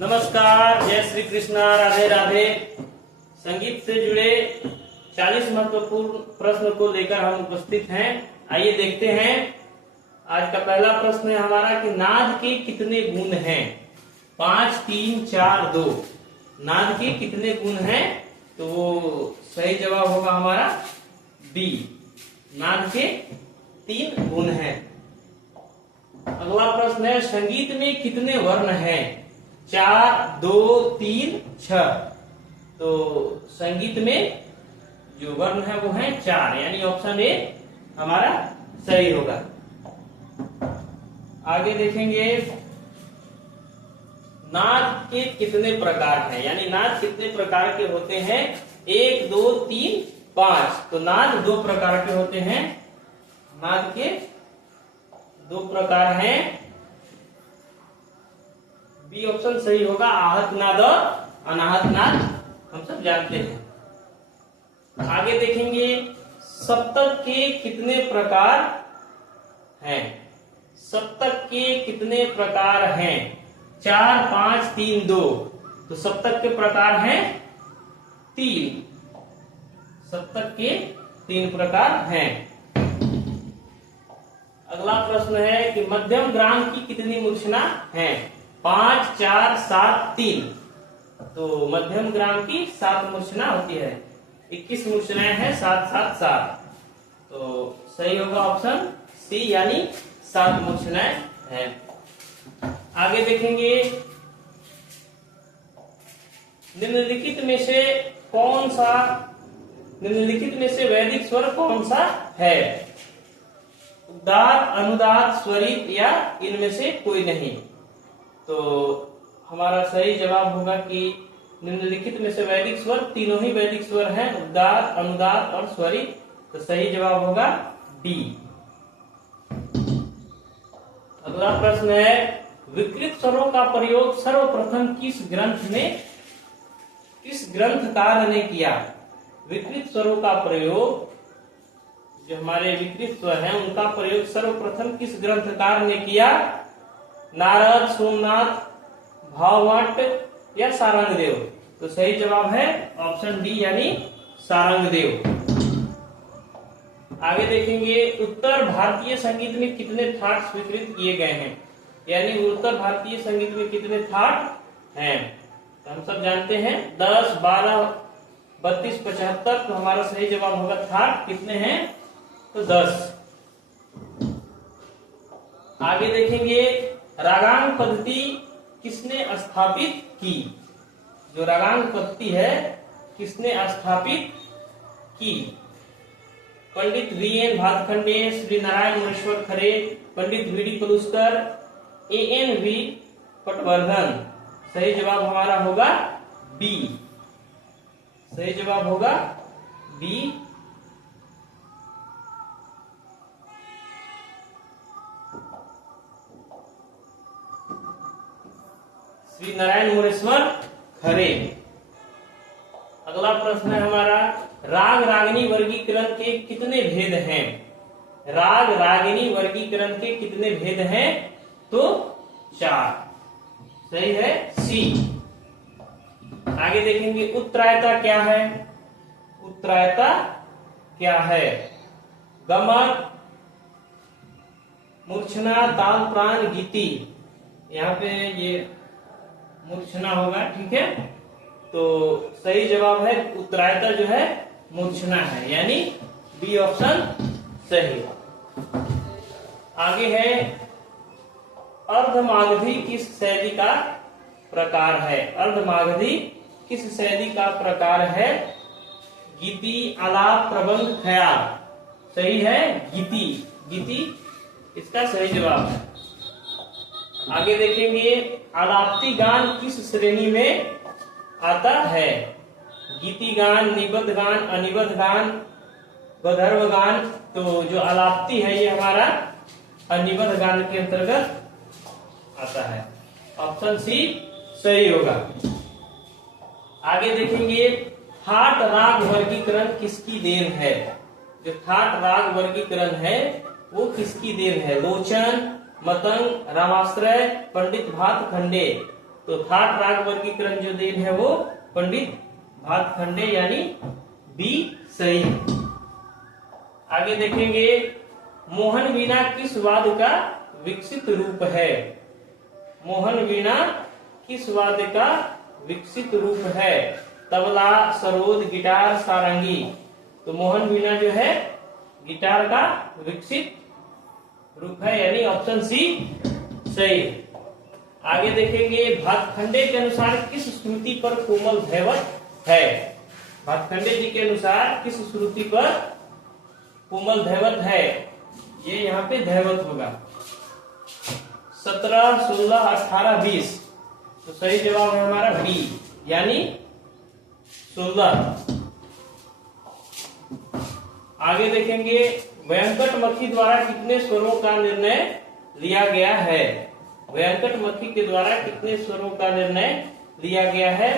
नमस्कार, जय श्री कृष्णा, राधे राधे। संगीत से जुड़े 40 महत्वपूर्ण प्रश्न को लेकर हम उपस्थित हैं। आइए देखते हैं। आज का पहला प्रश्न है हमारा कि नाद के कितने गुण हैं? 5, 3, 4, 2। नाद के कितने गुण हैं? तो सही जवाब होगा हमारा बी। नाद के 3 गुण हैं। अगला प्रश्न है संगीत में कितने वर्ण हैं? 4, 2, 3, 6। तो संगीत में जो वर्ण है वो है 4, यानी ऑप्शन ए हमारा सही होगा। आगे देखेंगे नाद के कितने प्रकार हैं, यानी नाद कितने प्रकार के होते हैं? 1, 2, 3, 5। तो नाद 2 प्रकार के होते हैं। नाद के 2 प्रकार हैं। बी ऑप्शन सही होगा। आहत नाद और अनाहत नाद हम सब जानते हैं। आगे देखेंगे सप्तक के कितने प्रकार हैं? सप्तक के कितने प्रकार हैं? 4, 5, 3, 2। तो सप्तक के प्रकार हैं 3। सप्तक के 3 प्रकार हैं। अगला प्रश्न है कि मध्यम ग्राम की कितनी मूर्छना है? 5, 4, 7, 3। तो मध्यम ग्राम की 7 मूर्छना होती है। 21 मूर्छनाएं हैं, 7, 7, 7। तो सही होगा ऑप्शन सी, यानी 7 मूर्छनाएं हैं। आगे देखेंगे निम्नलिखित में से वैदिक स्वर कौन सा है? उदात्त, अनुदात्त, स्वरित या इनमें से कोई नहीं। तो हमारा सही जवाब होगा कि निम्नलिखित में से वैदिक स्वर, तीनों ही वैदिक स्वर हैं, उदात्त, अनुदात्त और स्वरित। तो सही जवाब होगा डी। अगला प्रश्न है विकृत स्वरों का प्रयोग सर्वप्रथम किस ग्रंथकार ने किया? विकृत स्वरों का प्रयोग, जो हमारे विकृत स्वर हैं उनका प्रयोग सर्वप्रथम किस ग्रंथकार ने किया? नारद, सोमनाथ, भावभट्ट या सारंगदेव। तो सही जवाब है ऑप्शन डी, यानी सारंगदेव। आगे देखेंगे उत्तर भारतीय संगीत में कितने थाट स्वीकृत किए गए हैं? यानी उत्तर भारतीय संगीत में कितने थाट हैं? तो हम सब जानते हैं 10, 12, 32, 75। तो हमारा सही जवाब होगा थाट कितने हैं? तो 10। आगे देखेंगे रागांग पद्धति किसने स्थापित की? जो रागांग पद्धति है किसने स्थापित की? पंडित वीएन भातखंडे, श्री नारायण मुनेश्वर खरे, पंडित वीडी पलुस्कर, एएनवी पटवर्धन। सही जवाब हमारा होगा बी। सही जवाब होगा बी। श्री नारायण मुनेश्वर खरे। अगला प्रश्न है हमारा राग रागिनी वर्गीकरण के कितने भेद हैं? राग रागिनी वर्गीकरण के कितने भेद हैं? तो 4। सही है सी। आगे देखेंगे उत्तरायता क्या है? उत्तरायता क्या है? गमक, मूर्छना, ताल, प्राण, गीति। यहाँ पे ये मूर्छना होगा, ठीक है। तो सही जवाब है उत्तरायता जो है मूर्छना है, यानी बी ऑप्शन सही। आगे है अर्धमागधी किस शैली का प्रकार है? अर्धमागधी किस शैली का प्रकार है? गीति, आलाप, प्रबंध, ख्याल। सही है गीति। गीति इसका सही जवाब है। आगे देखेंगे आलाप्ती गान किस श्रेणी में आता है? गीति गान, निबद्ध गान, अनिबद्ध गान, गंधर्व गान। तो जो आलाप्ती है ये हमारा अनिबद्ध गान के अंतर्गत आता है। ऑप्शन सी सही होगा। आगे देखेंगे थाट राग वर्गीकरण किसकी देन है? जो थाट राग वर्गीकरण है वो किसकी देन है? लोचन, मतंग, रामाश्रय, पंडित भातखंडे। तो थाट राग वर्गीकरण जो देन है वो पंडित भातखंडे यानी बी सही। आगे देखेंगे मोहन वीणा किस वाद्य का विकसित रूप है। मोहन वीणा किस वाद्य का विकसित रूप है। तबला, सरोद, गिटार, सारंगी। तो मोहन वीणा जो है गिटार का विकसित रूप है यानी ऑप्शन सी सही। आगे देखेंगे भातखंडे के अनुसार किस श्रुति पर कोमल धैवत है। भातखंडे जी के अनुसार किस श्रुति पर कोमल धैवत है। ये यहाँ पे धैवत होगा 17, 16, 18, 20। तो सही जवाब है हमारा बी यानी 16। आगे देखेंगे वेंकटमखी द्वारा कितने स्वरों का निर्णय लिया गया है। वेंकटमखी के द्वारा कितने स्वरों का निर्णय लिया गया है।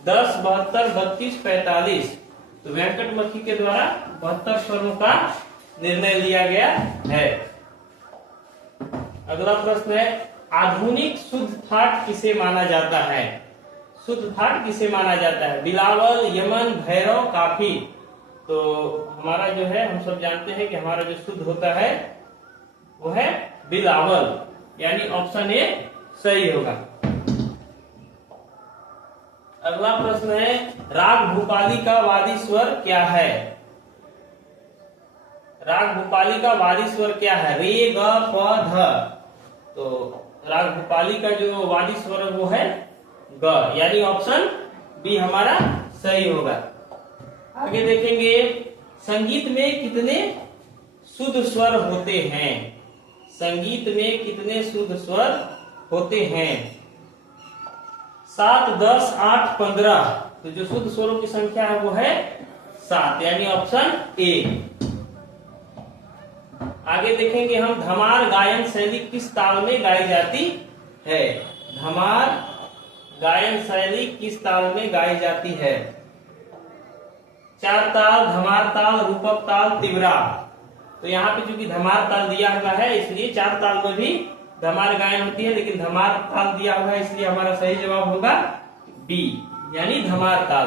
10, 72, 32, 45। तो वेंकटमखी के द्वारा 72 स्वरों का निर्णय लिया गया है। अगला प्रश्न है आधुनिक शुद्ध थाट किसे माना जाता है। शुद्ध थाट किसे माना जाता है। बिलावल, यमन, भैरव, काफी। तो हमारा जो है हम सब जानते हैं कि हमारा जो शुद्ध होता है वो है बिलावल यानी ऑप्शन ए सही होगा। अगला प्रश्न है राग भूपाली का वादी स्वर क्या है। राग भूपाली का वादी स्वर क्या है। रे, ग, प, ध। तो राग भूपाली का जो वादी स्वर है वो है ग यानी ऑप्शन बी हमारा सही होगा। आगे देखेंगे संगीत में कितने शुद्ध स्वर होते हैं। संगीत में कितने शुद्ध स्वर होते हैं। 7, 10, 8, 15। तो जो शुद्ध स्वरों की संख्या है वो है 7 यानी ऑप्शन ए। आगे देखेंगे हम धमार गायन शैली किस ताल में गाई जाती है। धमार गायन शैली किस ताल में गाई जाती है। 4 ताल, धमार ताल, रूपक ताल, तिवरा। तो यहाँ पे चूंकि धमार ताल दिया हुआ है इसलिए 4 ताल में भी धमार गायन होती है, लेकिन धमार ताल दिया हुआ है इसलिए हमारा सही जवाब होगा बी यानी धमार ताल।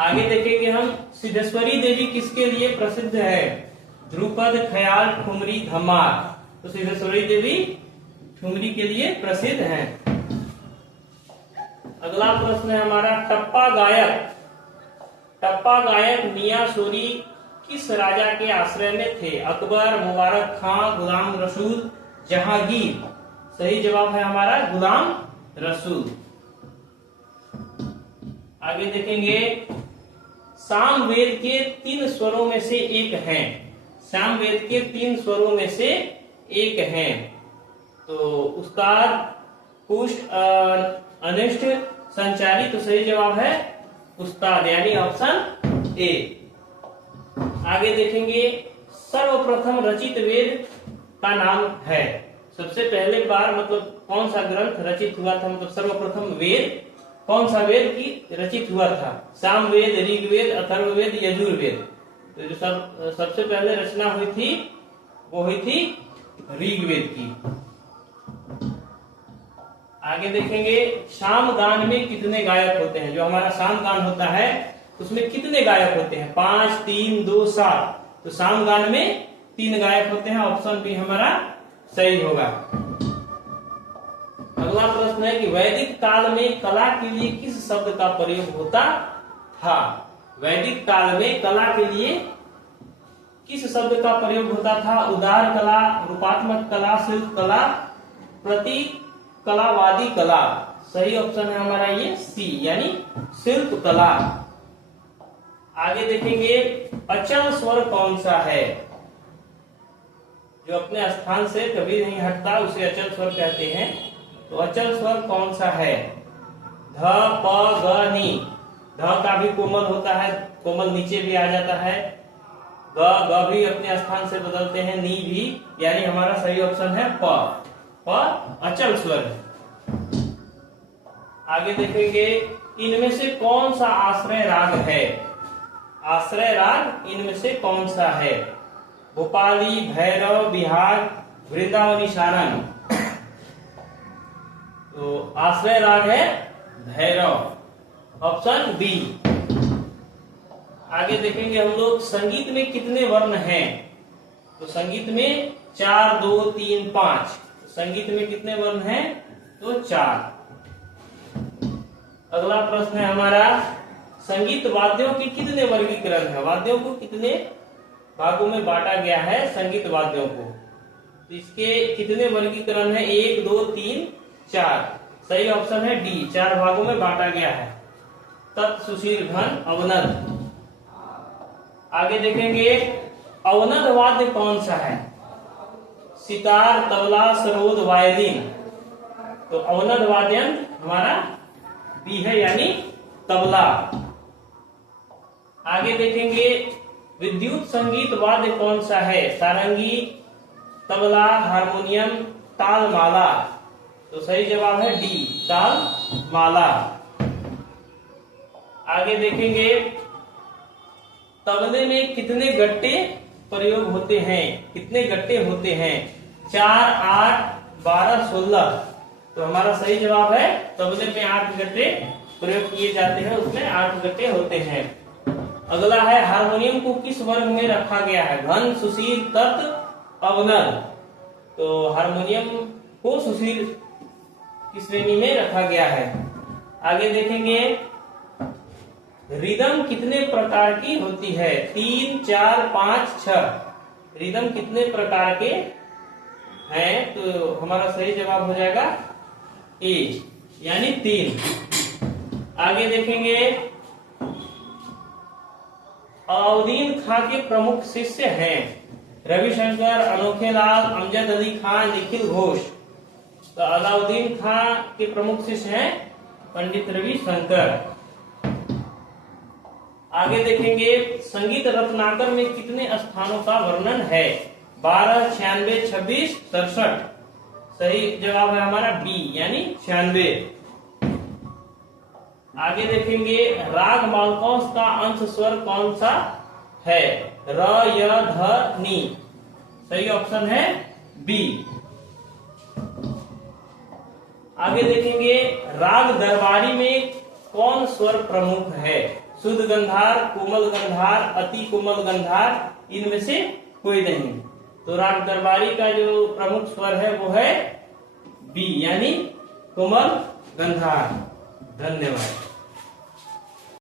आगे देखेंगे हम सिद्धेश्वरी देवी किसके लिए प्रसिद्ध है। ध्रुपद, ख्याल, ठुमरी, धमार। तो सिद्धेश्वरी देवी ठुमरी के लिए प्रसिद्ध हैं। अगला प्रश्न है हमारा टप्पा गायक। टप्पा गायक मियां सूरी किस राजा के आश्रय में थे। अकबर, मुबारक खां, गुलाम रसूल, जहांगीर। सही जवाब है हमारा गुलाम रसूल। आगे देखेंगे सामवेद के 3 स्वरों में से एक है। सामवेद के 3 स्वरों में से एक है। तो उस्ताद, पुष्ट, अनिष्ट, संचारी। तो सही जवाब है उस्ताद यानी ऑप्शन ए। आगे देखेंगे सर्वप्रथम रचित वेद का नाम है। सबसे पहले बार मतलब कौन सा ग्रंथ रचित हुआ था, मतलब सर्वप्रथम वेद कौन सा वेद की रचित हुआ था। सामवेद, ऋग्वेद, अथर्ववेद, यजुर्वेद। तो जो सबसे पहले रचना हुई थी वो हुई थी ऋग्वेद की। आगे देखेंगे सामगान में कितने गायक होते हैं। जो हमारा सामगान होता है उसमें कितने गायक होते हैं। 5, 3, 2, 7। तो सामगान में 3 गायक होते हैं। ऑप्शन बी हमारा सही होगा। अगला प्रश्न है कि वैदिक काल में कला के लिए किस शब्द का प्रयोग होता था। वैदिक काल में कला के लिए किस शब्द का प्रयोग होता था। उदार कला, रूपात्मक कला, शिल्प कला, प्रतीक कलावादी कला। सही ऑप्शन है हमारा ये सी यानी शिल्प कला। आगे देखेंगे अचल स्वर कौन सा है। जो अपने स्थान से कभी नहीं हटता उसे अचल स्वर कहते हैं। तो अचल स्वर कौन सा है। ध, प, ग, नी। ध का भी कोमल होता है, कोमल नीचे भी आ जाता है। ग भी अपने स्थान से बदलते हैं, नी भी, यानी हमारा सही ऑप्शन है प अचल स्वर है। आगे देखेंगे इनमें से कौन सा आश्रय राग है। आश्रय राग इनमें से कौन सा है। भोपाली, भैरव, बिहार, वृंदावनी, सारंग। आश्रय राग है भैरव, ऑप्शन बी। आगे देखेंगे हम लोग संगीत में कितने वर्ण हैं। तो संगीत में 4, 2, 3, 5। संगीत में कितने वर्ण हैं? तो 4। अगला प्रश्न है हमारा, संगीत वाद्यों के कितने वर्गीकरण है। वाद्यों को कितने भागों में बांटा गया है संगीत वाद्यों को। तो इसके कितने वर्गीकरण है? 1, 2, 3, 4। सही ऑप्शन है डी, 4 भागों में बांटा गया है। तत्, सुशील, घन, अवनद। आगे देखेंगे अवनद वाद्य कौन सा है। सितार, तबला, सरोद, वायलिन। तो अवनद वाद्य हमारा बी है, यानी तबला। आगे देखेंगे विद्युत संगीत वाद्य कौन सा है। सारंगी, तबला, हारमोनियम, तालमाला। तो सही जवाब है डी, तालमाला। आगे देखेंगे तबले में कितने गट्टे प्रयोग होते हैं। कितने गट्टे होते हैं? 4, 8, 12, 16। तो हमारा सही जवाब है तबले में 8 गट्टे प्रयोग किए जाते हैं, उसमें 8 गट्टे होते हैं। अगला है हारमोनियम को किस वर्ग में रखा गया है। घन, सुशील, तत्, अवनद। तो हारमोनियम को सुशील की श्रेणी में रखा गया है। आगे देखेंगे रिदम कितने प्रकार की होती है। 3, 4, 5, 6। रिदम कितने प्रकार के हैं? तो हमारा सही जवाब हो जाएगा ए, यानी 3। आगे देखेंगे अलाउद्दीन खां के प्रमुख शिष्य हैं। रविशंकर, अनोखेलाल, अमजद अली खान, निखिल घोष। तो अलाउद्दीन खां के प्रमुख शिष्य हैं पंडित रविशंकर। आगे देखेंगे संगीत रत्नाकर में कितने स्थानों का वर्णन है। 12, 96, 26, 67। सही जवाब है हमारा बी, यानी 96। आगे देखेंगे राग मालकौंस का अंश स्वर कौन सा है। र, य, ध, नी। सही ऑप्शन है बी। आगे देखेंगे राग दरबारी में कौन स्वर प्रमुख है। शुद्ध गंधार, कोमल गंधार, अति कोमल गंधार। इनमें से कोई नहीं। तो राग दरबारी का जो प्रमुख स्वर है वो है बी, यानी कोमल गंधार। धन्यवाद।